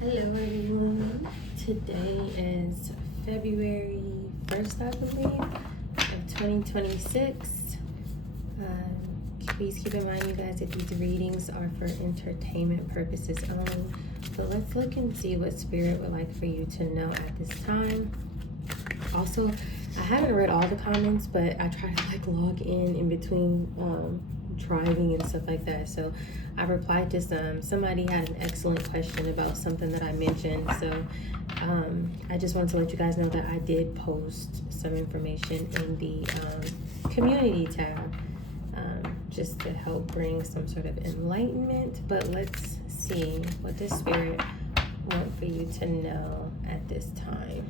Hello everyone. Today is February 1st, I believe, of 2026. Please keep in mind, you guys, that these readings are for entertainment purposes only. So let's look and see what Spirit would like for you to know at this time. Also, I haven't read all the comments, but I try to log in between driving and stuff like that. So I replied to somebody had an excellent question about something that I mentioned. So I just wanted to let you guys know that I did post some information in the community tab, just to help bring some sort of enlightenment. But let's see what the Spirit want for you to know at this time.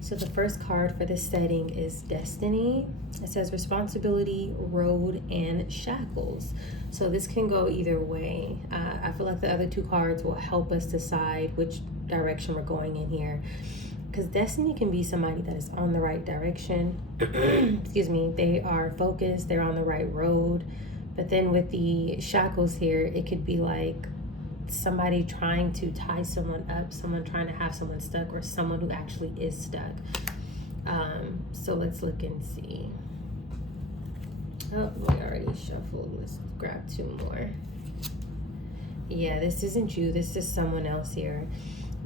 So the first card for this setting is Destiny. It says responsibility, road, and shackles. So this can go either way. I feel like the other two cards will help us decide which direction we're going in here. Because Destiny can be somebody that is on the right direction. Excuse me. They are focused. They're on the right road. But then with the shackles here, it could be like somebody trying to tie someone up, someone trying to have someone stuck, or someone who actually is stuck. So let's look and see. Oh, we already shuffled. Let's grab two more. Yeah, this isn't you. This is someone else here.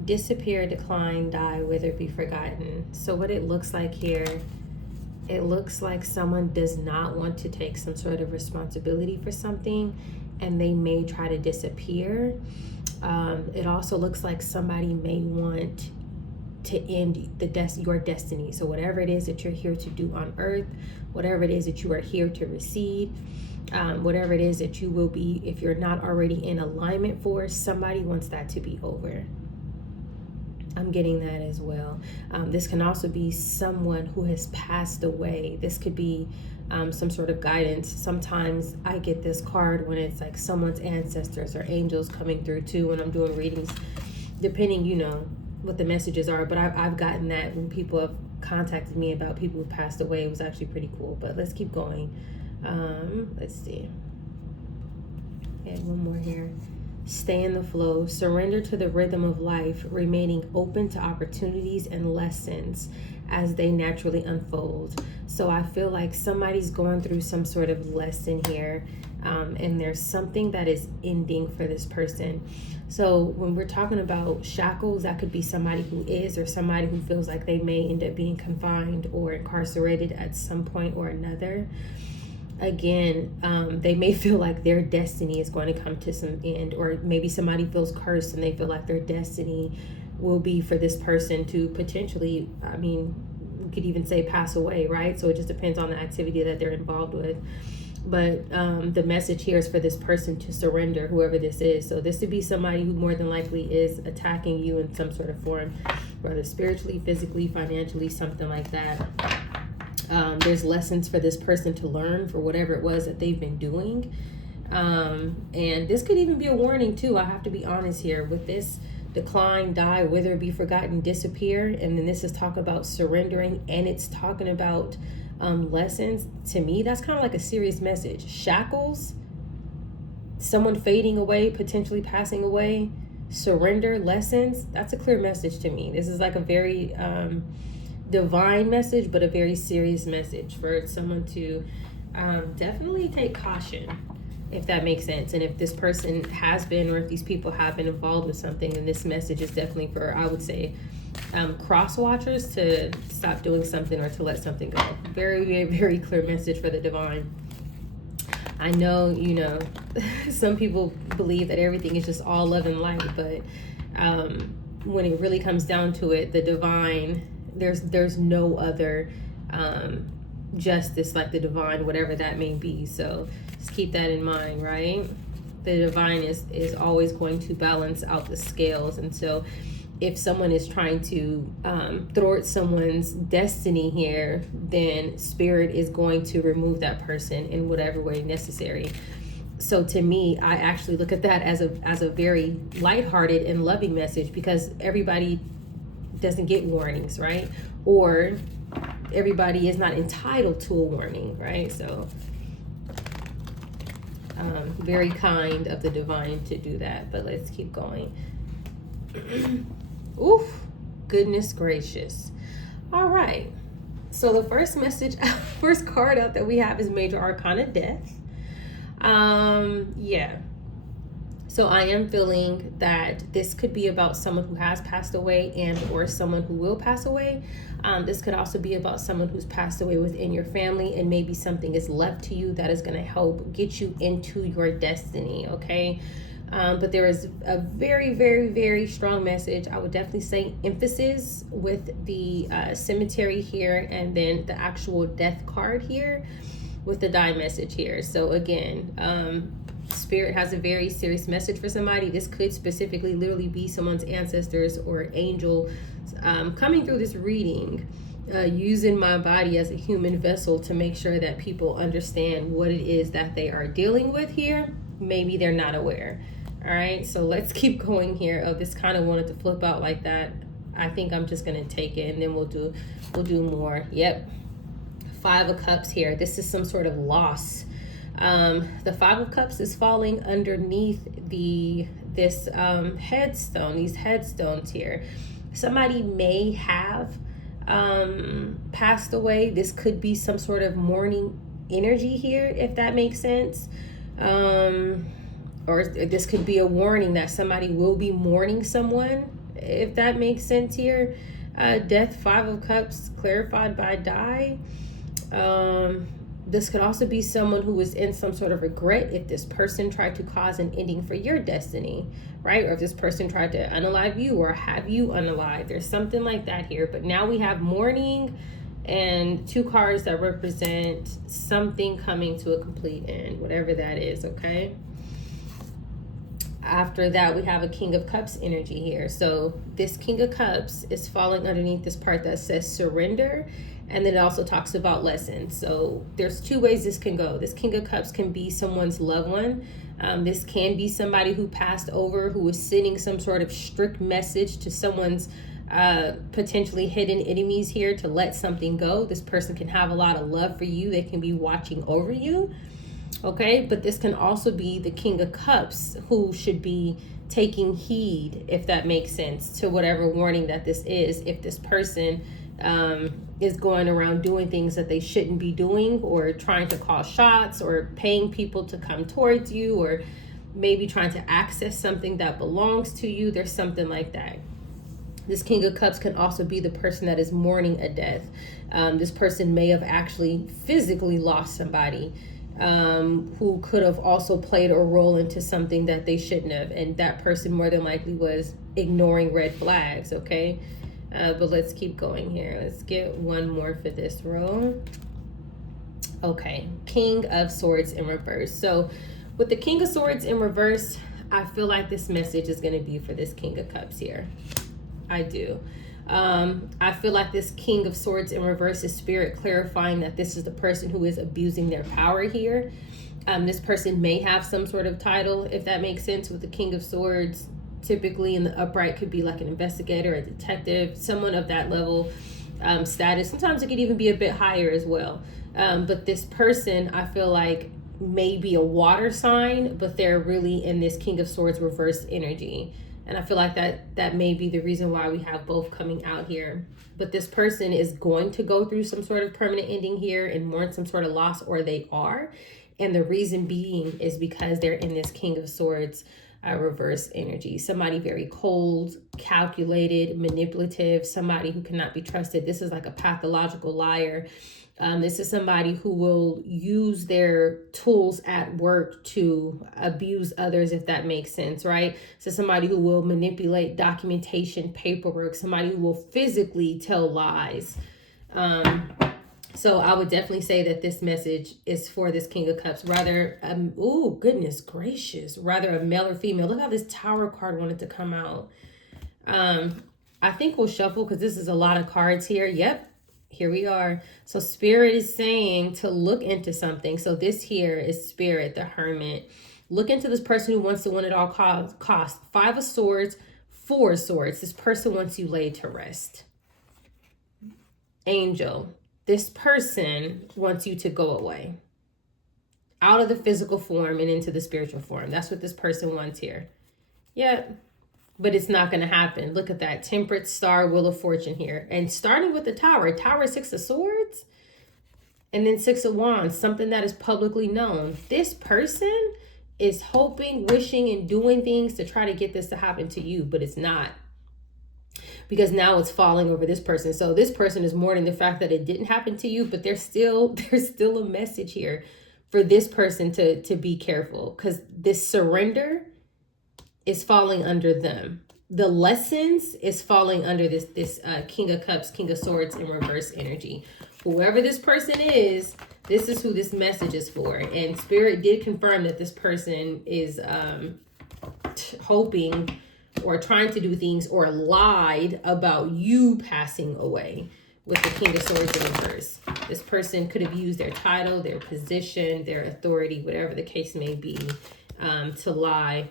Disappear, decline, die, wither, be forgotten. So what it looks like here, it looks like someone does not want to take some sort of responsibility for something, and they may try to disappear. It also looks like somebody may want to end your destiny. So whatever it is that you're here to do on earth, whatever it is that you are here to receive, whatever it is that you will be, if you're not already in alignment for, somebody wants that to be over. I'm getting that as well. This can also be someone who has passed away. This could be some sort of guidance. Sometimes I get this card when it's like someone's ancestors or angels coming through too when I'm doing readings, depending, what the messages are. But I've gotten that when people have contacted me about people who passed away. It was actually pretty cool. But let's keep going. Let's see. Okay, one more here. Stay in the flow, surrender to the rhythm of life, remaining open to opportunities and lessons as they naturally unfold. So I feel like somebody's going through some sort of lesson here, and there's something that is ending for this person. So when we're talking about shackles, that could be somebody who is, or somebody who feels like they may end up being confined or incarcerated at some point or another. Again, they may feel like their destiny is going to come to some end, or maybe somebody feels cursed and they feel like their destiny will be for this person to potentially, we could even say pass away, right? So it just depends on the activity that they're involved with. But the message here is for this person to surrender, whoever this is. So this would be somebody who more than likely is attacking you in some sort of form, whether spiritually, physically, financially, something like that. There's lessons for this person to learn for whatever it was that they've been doing. And this could even be a warning too. I have to be honest here with this: decline, die, wither, be forgotten, disappear. And then this is talking about surrendering, and it's talking about lessons. To me, that's kind of like a serious message. Shackles, someone fading away, potentially passing away, surrender, lessons. That's a clear message to me. This is like a very divine message, but a very serious message for someone to definitely take caution, if that makes sense. And if this person has been, or if these people have been involved with something, then this message is definitely for, I would say, cross watchers to stop doing something or to let something go. Very, very, very clear message for the divine. I know, some people believe that everything is just all love and light, but when it really comes down to it, the divine, there's no other justice like the divine, whatever that may be. So just keep that in mind, right? The divine is always going to balance out the scales. And so if someone is trying to thwart someone's destiny here, then spirit is going to remove that person in whatever way necessary. So to me, I actually look at that as a very lighthearted and loving message, because everybody doesn't get warnings, right? Or everybody is not entitled to a warning, right? So Very kind of the divine to do that. But let's keep going. Oof, goodness gracious. All right. So the first message, first card out that we have is Major Arcana Death. Yeah. So I am feeling that this could be about someone who has passed away and or someone who will pass away. This could also be about someone who's passed away within your family, and maybe something is left to you that is going to help get you into your destiny, okay? But there is a very, very, very strong message. I would definitely say emphasis with the cemetery here, and then the actual death card here with the die message here. So again, Spirit has a very serious message for somebody. This could specifically literally be someone's ancestors or angel coming through this reading, using my body as a human vessel to make sure that people understand what it is that they are dealing with here. Maybe they're not aware. All right, so let's keep going here. Oh, this kind of wanted to flip out like that. I think I'm just gonna take it, and then we'll do more. Yep, 5 of Cups here. This is some sort of loss. The 5 of Cups is falling underneath this headstone, these headstones here. Somebody may have passed away. This could be some sort of mourning energy here, if that makes sense. Or this could be a warning that somebody will be mourning someone, if that makes sense here. Death, 5 of Cups, clarified by die. This could also be someone who is in some sort of regret if this person tried to cause an ending for your destiny, right? Or if this person tried to unalive you or have you unalive. There's something like that here. But now we have mourning and 2 cards that represent something coming to a complete end, whatever that is, okay? After that, we have a King of Cups energy here. So this King of Cups is falling underneath this part that says surrender. And then it also talks about lessons. So there's 2 ways this can go. This King of Cups can be someone's loved one. This can be somebody who passed over, who was sending some sort of strict message to someone's potentially hidden enemies here to let something go. This person can have a lot of love for you. They can be watching over you. Okay, but this can also be the King of Cups who should be taking heed, if that makes sense, to whatever warning that this is. If this person is going around doing things that they shouldn't be doing, or trying to call shots, or paying people to come towards you, or maybe trying to access something that belongs to you, there's something like that. This King of Cups can also be the person that is mourning a death. This person may have actually physically lost somebody, who could have also played a role into something that they shouldn't have, and that person more than likely was ignoring red flags, okay? But let's keep going here. Let's get one more for this row. Okay, King of Swords in reverse. So with the King of Swords in reverse, I feel like this message is going to be for this King of Cups here. I do. I feel like this King of Swords in reverse is Spirit clarifying that this is the person who is abusing their power here. This person may have some sort of title, if that makes sense. With the King of Swords, typically in the upright could be like an investigator, a detective, someone of that level status. Sometimes it could even be a bit higher as well. But this person, I feel like, may be a water sign, but they're really in this King of Swords reverse energy. And I feel like that may be the reason why we have both coming out here. But this person is going to go through some sort of permanent ending here and mourn some sort of loss, or they are. And the reason being is because they're in this King of Swords reverse energy. Somebody very cold, calculated, manipulative, somebody who cannot be trusted. This is like a pathological liar. This is somebody who will use their tools at work to abuse others, if that makes sense, right? So somebody who will manipulate documentation, paperwork, somebody who will physically tell lies. So I would definitely say that this message is for this King of Cups. Rather, oh, goodness gracious. Rather a male or female. Look how this Tower card wanted to come out. I think we'll shuffle because this is a lot of cards here. Yep, here we are. So Spirit is saying to look into something. So this here is Spirit, the Hermit. Look into this person who wants to win at all costs. 5 of Swords, 4 of Swords. This person wants you laid to rest. Angel. This person wants you to go away. out of the physical form and into the spiritual form. That's what this person wants here. Yep. But it's not going to happen. Look at that. Temperance, star, wheel of fortune here. And starting with the tower. Tower, 6 of swords. And then 6 of wands. Something that is publicly known. This person is hoping, wishing, and doing things to try to get this to happen to you. But it's not. Because now it's falling over this person. So this person is mourning the fact that it didn't happen to you. But there's still a message here for this person to be careful. Because this surrender is falling under them. The lessons is falling under this King of Cups, King of Swords in reverse energy. Whoever this person is, this is who this message is for. And Spirit did confirm that this person is hoping or trying to do things or lied about you passing away with the King of Swords in reverse. This person could have used their title, their position, their authority, whatever the case may be, to lie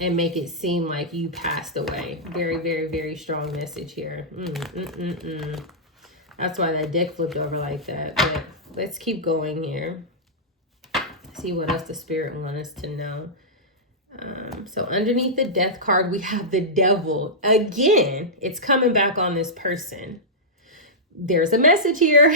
and make it seem like you passed away. Very, very, very strong message here. That's why that deck flipped over like that. But let's keep going here. See what else the Spirit wants us to know. So underneath the death card, we have the devil. Again, it's coming back on this person. There's a message here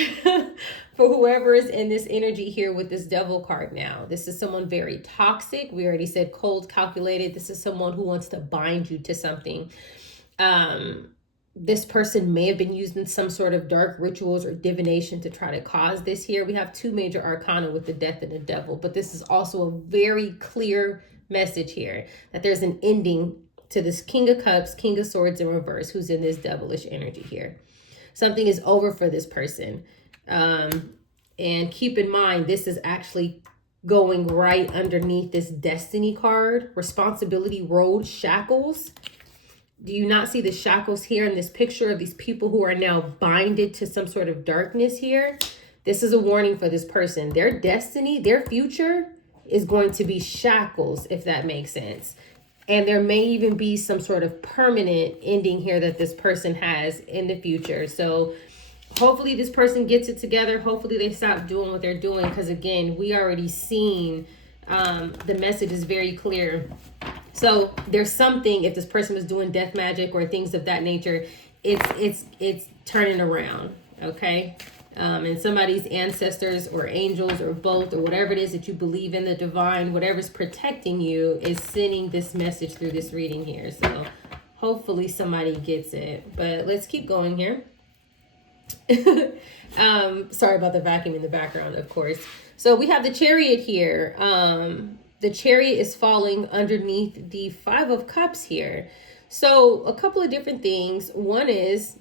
for whoever is in this energy here with this devil card now. This is someone very toxic. We already said cold, calculated. This is someone who wants to bind you to something. This person may have been using some sort of dark rituals or divination to try to cause this here. We have 2 major arcana with the death and the devil, but this is also a very clear message here that there's an ending to this King of Cups, King of Swords in reverse, who's in this devilish energy here. Something is over for this person. And keep in mind, this is actually going right underneath this destiny card. Responsibility, road, shackles. Do you not see the shackles here in this picture of these people who are now binded to some sort of darkness here? This is a warning for this person. Their destiny, their future is going to be shackles, if that makes sense. And there may even be some sort of permanent ending here that this person has in the future. So hopefully this person gets it together. Hopefully they stop doing what they're doing. Because again, we already seen the message is very clear. So there's something, if this person was doing death magic or things of that nature, it's turning around. Okay. And somebody's ancestors or angels or both or whatever it is that you believe in, the divine, whatever's protecting you is sending this message through this reading here. So hopefully somebody gets it. But let's keep going here. Sorry about the vacuum in the background, of course. So we have the Chariot here. The Chariot is falling underneath the 5 of Cups here. So a couple of different things. One is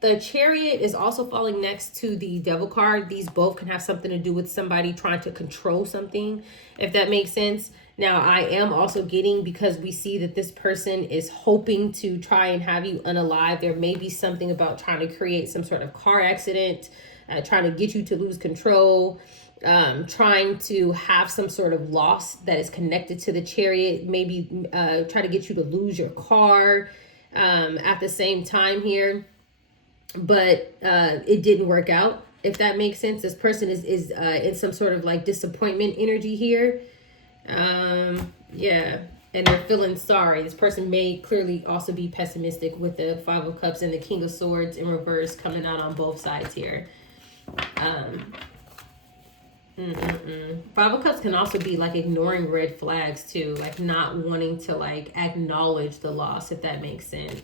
the Chariot is also falling next to the Devil card. These both can have something to do with somebody trying to control something, if that makes sense. Now, I am also getting, because we see that this person is hoping to try and have you unalive. There may be something about trying to create some sort of car accident, trying to get you to lose control, trying to have some sort of loss that is connected to the Chariot, maybe try to get you to lose your car at the same time here. But it didn't work out, if that makes sense. This person is in some sort of like disappointment energy here. Yeah, and they're feeling sorry. This person may clearly also be pessimistic with the 5 of Cups and the King of Swords in reverse coming out on both sides here. 5 of Cups can also be like ignoring red flags too, like not wanting to like acknowledge the loss, if that makes sense.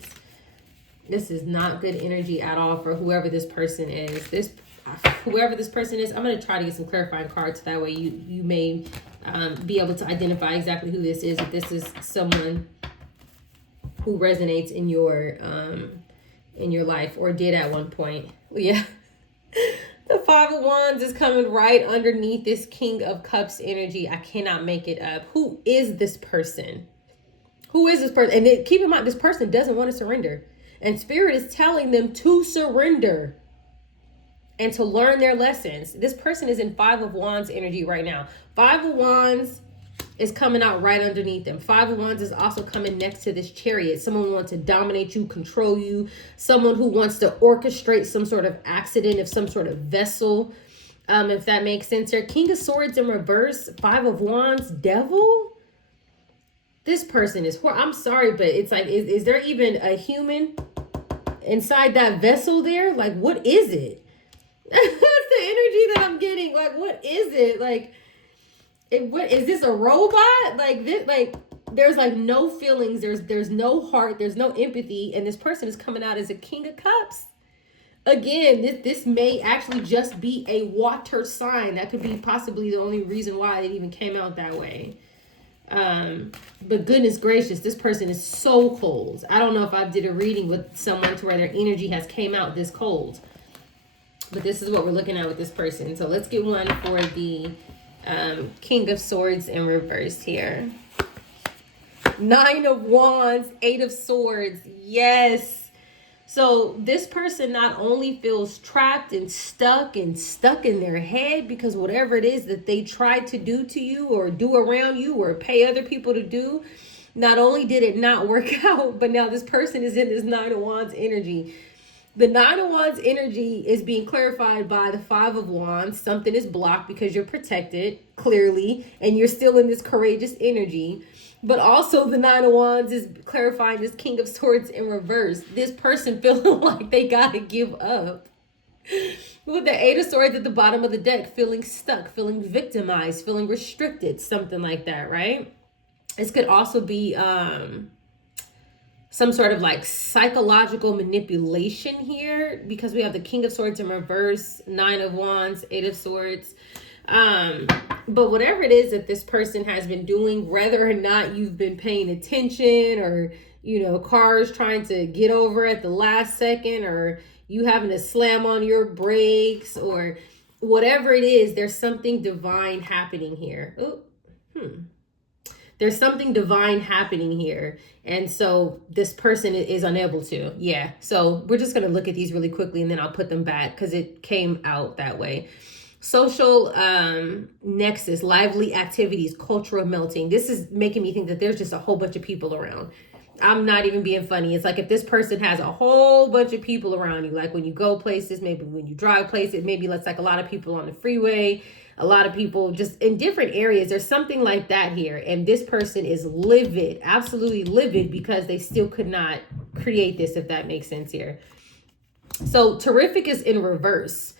This is not good energy at all for whoever this person is. Whoever this person is, I'm going to try to get some clarifying cards. That way you may be able to identify exactly who this is. If this is someone who resonates in your life or did at one point. Yeah. The 5 of Wands is coming right underneath this King of Cups energy. I cannot make it up. Who is this person? Who is this person? And then keep in mind, this person doesn't want to surrender. And Spirit is telling them to surrender and to learn their lessons. This person is in 5 of Wands energy right now. 5 of Wands is coming out right underneath them. 5 of Wands is also coming next to this Chariot. Someone who wants to dominate you, control you. Someone who wants to orchestrate some sort of accident of some sort of vessel. If that makes sense here. King of Swords in reverse, Five of Wands, Devil. This person is I'm sorry, but it's like, is there even a human inside that vessel there? Like, what is it? That's the energy that I'm getting. Like, what is it? Like, what is this, a robot? Like this, like there's like no feelings, there's no heart, there's no empathy, and this person is coming out as a King of Cups. Again, this may actually just be a water sign. That could be possibly the only reason why it even came out that way. But goodness gracious, this person is so cold. I don't know if I did a reading with someone to where their energy has came out this cold. But this is what we're looking at with this person. So let's get one for the King of Swords in reverse here. Nine of Wands, Eight of Swords. Yes. So this person not only feels trapped and stuck in their head because whatever it is that they tried to do to you or do around you or pay other people to do, not only did it not work out, but now this person is in this Nine of Wands energy. The Nine of Wands energy is being clarified by the Five of Wands. Something is blocked because you're protected, clearly, and you're still in this courageous energy. But also the Nine of Wands is clarifying this King of Swords in reverse. This person feeling like they gotta give up. With the Eight of Swords at the bottom of the deck, feeling stuck, feeling victimized, feeling restricted, something like that, right? This could also be some sort of like psychological manipulation here, because we have the King of Swords in reverse, Nine of Wands, Eight of Swords. But whatever it is that this person has been doing, whether or not you've been paying attention, or, you know, cars trying to get over at the last second, or you having to slam on your brakes, or whatever it is, there's something divine happening here. There's something divine happening here. And so this person is unable to. Yeah. So we're just going to look at these really quickly and then I'll put them back because it came out that way. Social nexus, lively activities, cultural melting. This is making me think that there's just a whole bunch of people around. I'm not even being funny. It's like if this person has a whole bunch of people around you, like when you go places, maybe when you drive places, maybe it's like a lot of people on the freeway, a lot of people just in different areas. There's something like that here. And this person is livid, absolutely livid, because they still could not create this, if that makes sense here. So terrific is in reverse.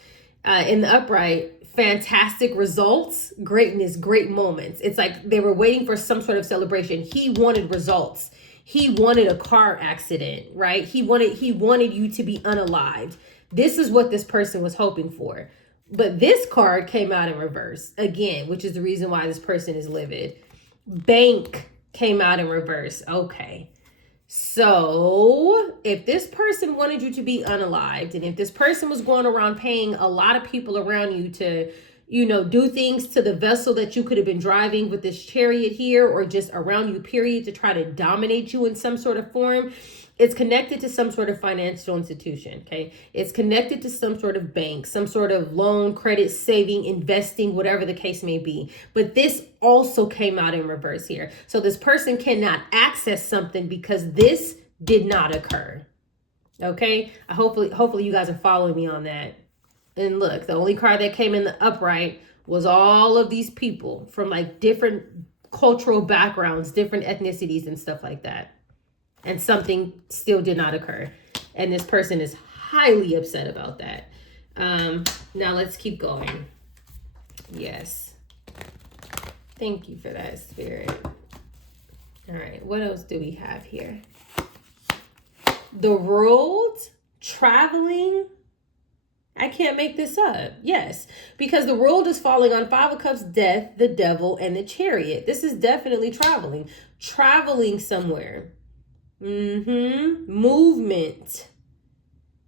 In the upright, fantastic results, greatness, great moments. It's like they were waiting for some sort of celebration. He wanted results. He wanted a car accident, right? He wanted you to be unalived. This is what this person was hoping for. But this card came out in reverse again, which is the reason why this person is livid. Bank came out in reverse. Okay. So if this person wanted you to be unalived, and if this person was going around paying a lot of people around you to, you know, do things to the vessel that you could have been driving with this chariot here, or just around you, period, to try to dominate you in some sort of form, it's connected to some sort of financial institution, okay? It's connected to some sort of bank, some sort of loan, credit, saving, investing, whatever the case may be. But this also came out in reverse here. So this person cannot access something because this did not occur, okay? Hopefully you guys are following me on that. And look, the only card that came in the upright was all of these people from like different cultural backgrounds, different ethnicities and stuff like that. And something still did not occur. And this person is highly upset about that. Now let's keep going. Yes. Thank you for that, Spirit. All right, what else do we have here? The world, traveling. I can't make this up. Yes, because the world is falling on Five of Cups, death, the devil, and the chariot. This is definitely traveling somewhere. Movement.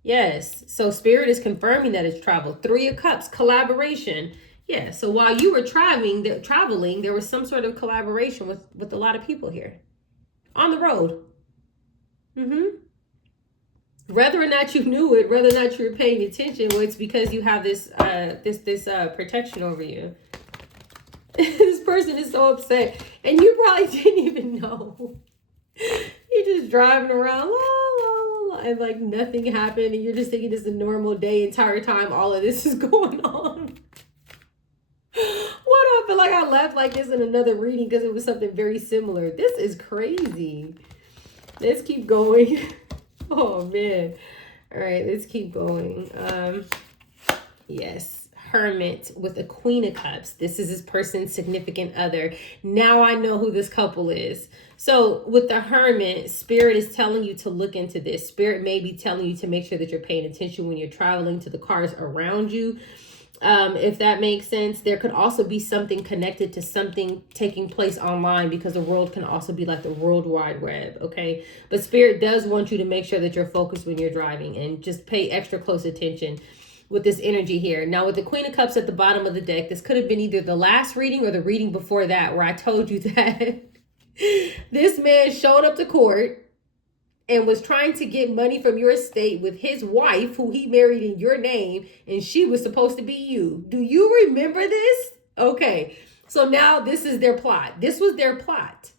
Yes. So Spirit is confirming that it's travel. Three of Cups, collaboration. Yeah. So while you were traveling, there was some sort of collaboration with a lot of people here on the road. Whether or not you knew it, whether or not you were paying attention, well, it's because you have this protection over you. This person is so upset, and you probably didn't even know. You're just driving around, la, la, la, and like nothing happened, and you're just thinking it's a normal day. Entire time all of this is going on. like I left like this in another reading because it was something very similar. This is crazy. Let's keep going. Oh man. All right, let's keep going. Yes. Hermit with a Queen of Cups. This is this person's significant other. Now I know who this couple is. So with the Hermit, Spirit is telling you to look into this. Spirit may be telling you to make sure that you're paying attention when you're traveling to the cars around you. If that makes sense. There could also be something connected to something taking place online, because the world can also be like the World Wide Web, okay? But Spirit does want you to make sure that you're focused when you're driving and just pay extra close attention with this energy here. Now with the Queen of Cups at the bottom of the deck, this could have been either the last reading or the reading before that, where I told you that this man showed up to court and was trying to get money from your estate with his wife, who he married in your name, and she was supposed to be you. Do you remember this? Okay, so now this is their plot. This was their plot.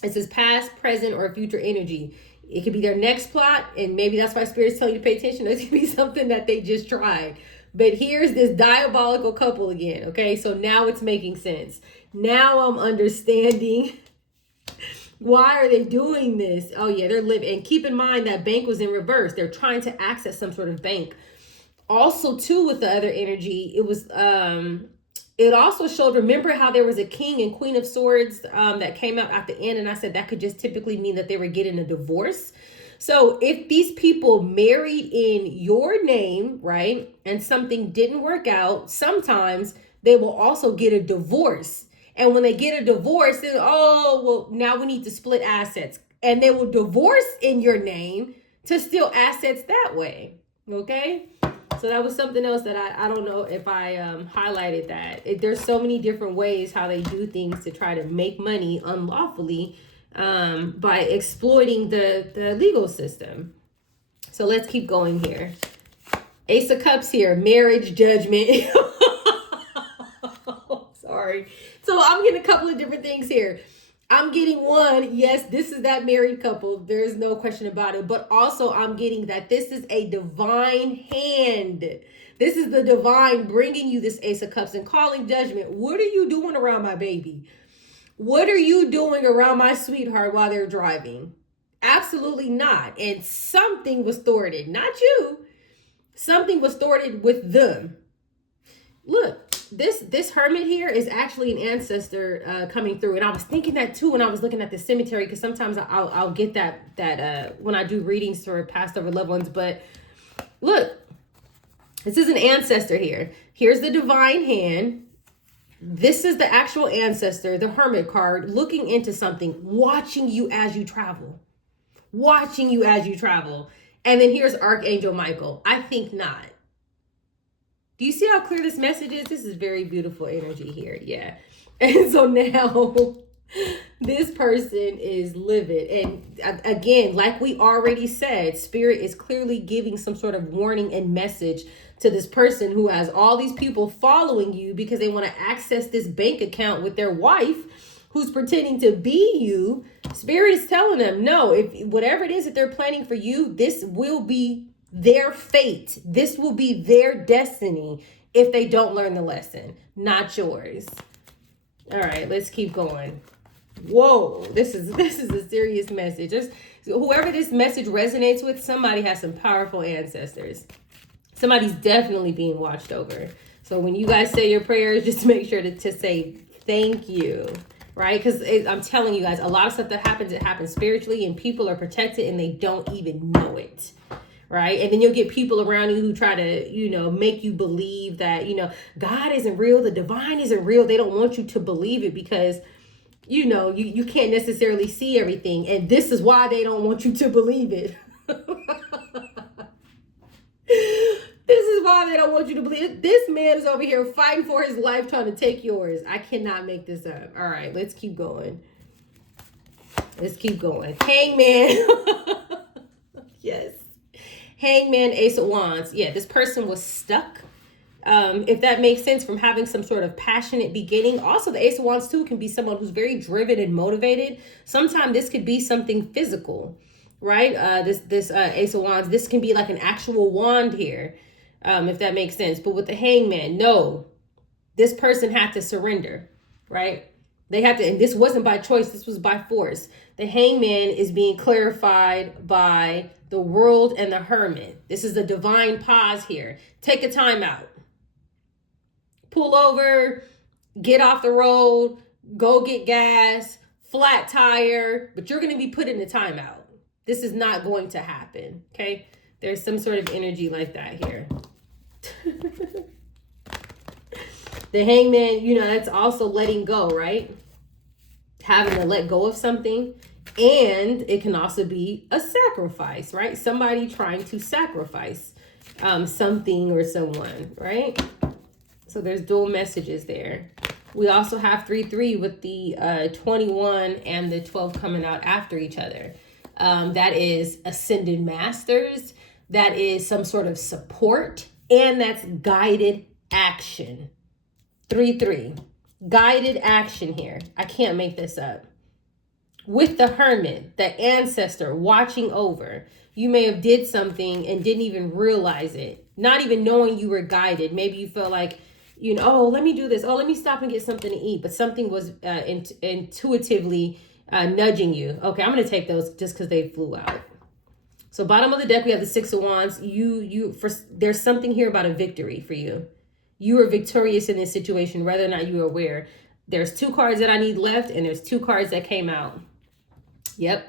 This is past, present, or future energy. It could be their next plot, and maybe that's why Spirit's telling you to pay attention. It could be something that they just tried. But here's this diabolical couple again, okay? So now it's making sense. Now I'm understanding why are they doing this. Oh yeah, they're living. And keep in mind that bank was in reverse. They're trying to access some sort of bank. Also, too, with the other energy, it was it also showed, remember how there was a King and Queen of Swords that came out at the end, and I said that could just typically mean that they were getting a divorce. So if these people married in your name, right, and something didn't work out, sometimes they will also get a divorce. And when they get a divorce, then, oh, well, now we need to split assets. And they will divorce in your name to steal assets that way, okay? So that was something else that I don't know if I highlighted that. There's so many different ways how they do things to try to make money unlawfully by exploiting the legal system. So let's keep going here. Ace of Cups here, marriage judgment. Sorry. So I'm getting a couple of different things here. I'm getting one, yes, this is that married couple. There's no question about it. But also I'm getting that this is a divine hand. This is the divine bringing you this Ace of Cups and calling judgment. What are you doing around my baby? What are you doing around my sweetheart while they're driving? Absolutely not. And something was thwarted, not you. Something was thwarted with them. Look. This hermit here is actually an ancestor coming through, and I was thinking that too when I was looking at the cemetery, because sometimes I'll get that when I do readings for past over loved ones. But look, this is an ancestor here. Here's the divine hand. This is the actual ancestor, the hermit card, looking into something, watching you as you travel, watching you as you travel. And then here's Archangel Michael. I think not. Do you see how clear this message is? This is very beautiful energy here. Yeah. And so now this person is livid. And again, like we already said, Spirit is clearly giving some sort of warning and message to this person who has all these people following you because they want to access this bank account with their wife who's pretending to be you. Spirit is telling them, no, if whatever it is that they're planning for you, this will be their fate. This will be their destiny if they don't learn the lesson, not yours. All right, let's keep going. Whoa, this is a serious message. Whoever this message resonates with, somebody has some powerful ancestors. Somebody's definitely being watched over. So when you guys say your prayers, just make sure to say thank you, right? Because I'm telling you guys, a lot of stuff that happens, it happens spiritually, and people are protected and they don't even know it. Right. And then you'll get people around you who try to, make you believe that, God isn't real. The divine isn't real. They don't want you to believe it because, you can't necessarily see everything. And this is why they don't want you to believe it. This is why they don't want you to believe it. This man is over here fighting for his life, trying to take yours. I cannot make this up. All right, let's keep going. Let's keep going. Hangman. Yes. Hangman, Ace of Wands. Yeah, this person was stuck. If that makes sense, from having some sort of passionate beginning. Also, the Ace of Wands too can be someone who's very driven and motivated. Sometimes this could be something physical, right? This Ace of Wands, this can be like an actual wand here, if that makes sense. But with the Hangman, no, this person had to surrender. right? They have to, and this wasn't by choice, this was by force. The hangman is being clarified by the world and the hermit. This is a divine pause here. Take a time out. Pull over, get off the road, go get gas, flat tire, but you're going to be put in a timeout. This is not going to happen, okay? There's some sort of energy like that here. The hangman, you know, that's also letting go, right? Having to let go of something. And it can also be a sacrifice, right? Somebody trying to sacrifice something or someone, right? So there's dual messages there. We also have 3-3 with the 21 and the 12 coming out after each other. That is ascended masters. That is some sort of support. And that's guided action. 3-3. Guided action here. I can't make this up. With the hermit, the ancestor watching over. You may have did something and didn't even realize it. Not even knowing you were guided. Maybe you felt like, you know, oh, let me do this. Oh, let me stop and get something to eat. But something was intuitively nudging you. Okay, I'm going to take those just because they flew out. So bottom of the deck, we have the 6 of Wands. There's something here about a victory for you. You are victorious in this situation, whether or not you are aware. There's 2 cards that I need left, and there's 2 cards that came out. Yep.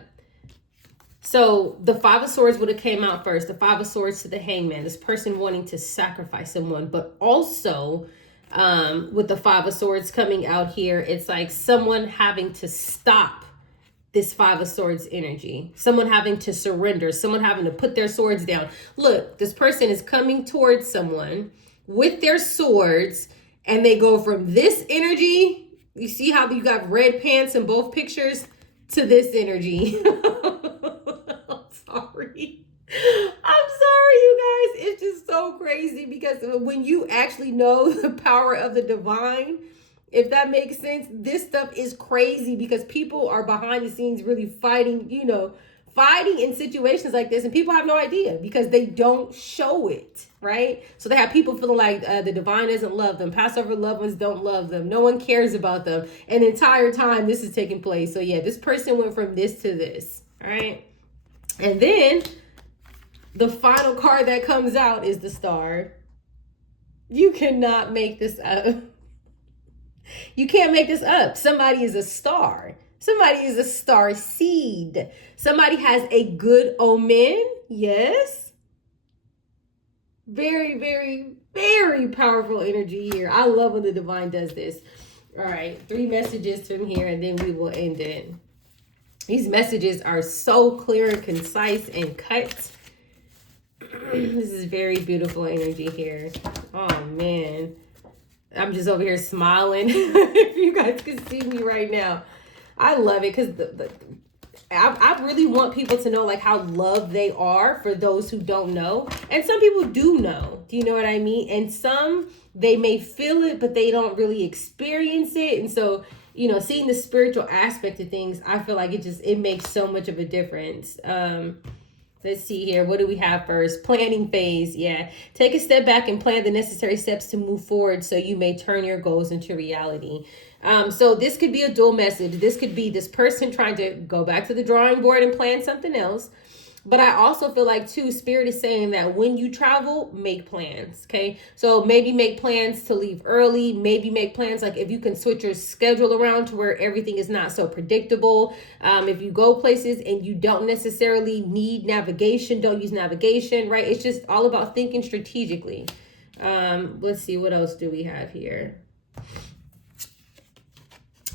So the 5 of Swords would have came out first. The 5 of Swords to the hangman. This person wanting to sacrifice someone, but also with the 5 of Swords coming out here, it's like someone having to stop this 5 of Swords energy. Someone having to surrender. Someone having to put their swords down. Look, this person is coming towards someone with their swords, and they go from this energy. You see how you got red pants in both pictures to this energy. I'm sorry. I'm sorry, you guys. It's just so crazy because when you actually know the power of the divine, if that makes sense, this stuff is crazy because people are behind the scenes really fighting, you know, fighting in situations like this, and people have no idea because they don't show it, right? So they have people feeling like the divine doesn't love them. Passover loved ones don't love them. No one cares about them. And the entire time this is taking place. So yeah, this person went from this to this, all right? And then the final card that comes out is the Star. You cannot make this up. You can't make this up. Somebody is a star. Somebody is a star seed. Somebody has a good omen. Yes. Very, very, very powerful energy here. I love when the divine does this. All right. 3 messages from here, and then we will end it. These messages are so clear and concise and cut. This is very beautiful energy here. Oh, man. I'm just over here smiling. If you guys can see me right now. I love it because I really want people to know like how loved they are for those who don't know. And some people do know. Do you know what I mean? And some, they may feel it, but they don't really experience it. And so, you know, seeing the spiritual aspect of things, I feel like it makes so much of a difference. Let's see here. What do we have first? Planning phase. Yeah. Take a step back and plan the necessary steps to move forward so you may turn your goals into reality. So this could be a dual message. This could be this person trying to go back to the drawing board and plan something else. But I also feel like, too, Spirit is saying that when you travel, make plans, okay? So maybe make plans to leave early. Maybe make plans like if you can switch your schedule around to where everything is not so predictable. If you go places and you don't necessarily need navigation, don't use navigation, right? It's just all about thinking strategically. Let's see, what else do we have here?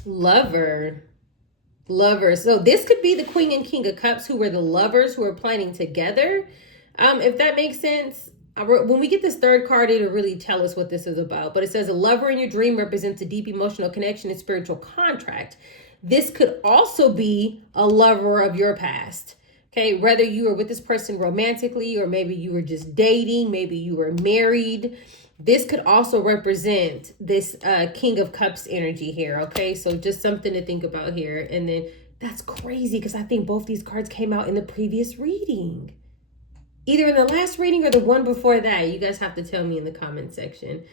Lover. So this could be the Queen and King of Cups who were the lovers who are planning together. If that makes sense. When we get this third card, it'll really tell us what this is about. But it says a lover in your dream represents a deep emotional connection and spiritual contract. This could also be a lover of your past. Okay, whether you were with this person romantically or maybe you were just dating, maybe you were married. This could also represent this King of Cups energy here, okay? So just something to think about here. And then that's crazy because I think both these cards came out in the previous reading. Either in the last reading or the one before that. You guys have to tell me in the comment section.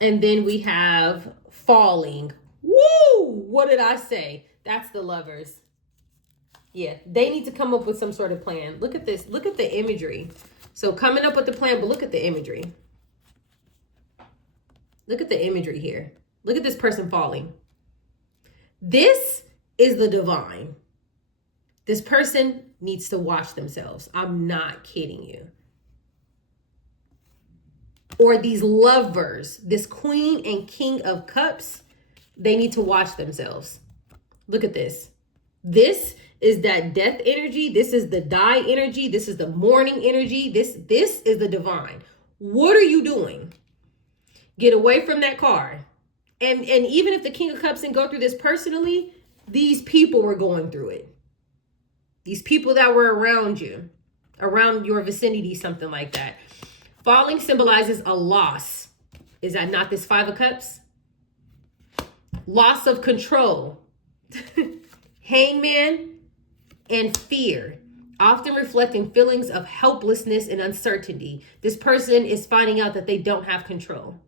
And then we have falling. Woo! What did I say? That's the Lovers. Yeah, they need to come up with some sort of plan. Look at this. Look at the imagery. So coming up with the plan, but look at the imagery. Look at the imagery here. Look at this person falling. This is the divine. This person needs to watch themselves. I'm not kidding you. Or these Lovers, this Queen and King of Cups, they need to watch themselves. Look at this. This is that death energy. This is the die energy. This is the mourning energy. This is the divine. What are you doing? Get away from that card. And even if the King of Cups didn't go through this personally, these people were going through it. These people that were around you, around your vicinity, something like that. Falling symbolizes a loss. Is that not this Five of Cups? Loss of control. Hangman and fear, often reflecting feelings of helplessness and uncertainty. This person is finding out that they don't have control.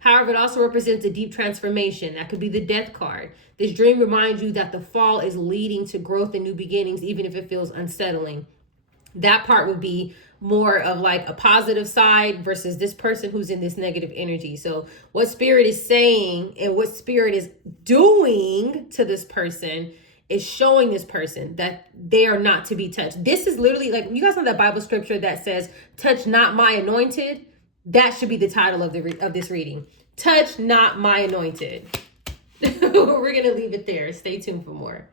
However, it also represents a deep transformation. That could be the Death card. This dream reminds you that the fall is leading to growth and new beginnings, even if it feels unsettling. That part would be more of like a positive side versus this person who's in this negative energy. So what Spirit is saying and what Spirit is doing to this person is showing this person that they are not to be touched. This is literally like, you guys know that Bible scripture that says, touch not my anointed? That should be the title of this reading. Touch not my anointed. We're going to leave it there. Stay tuned for more.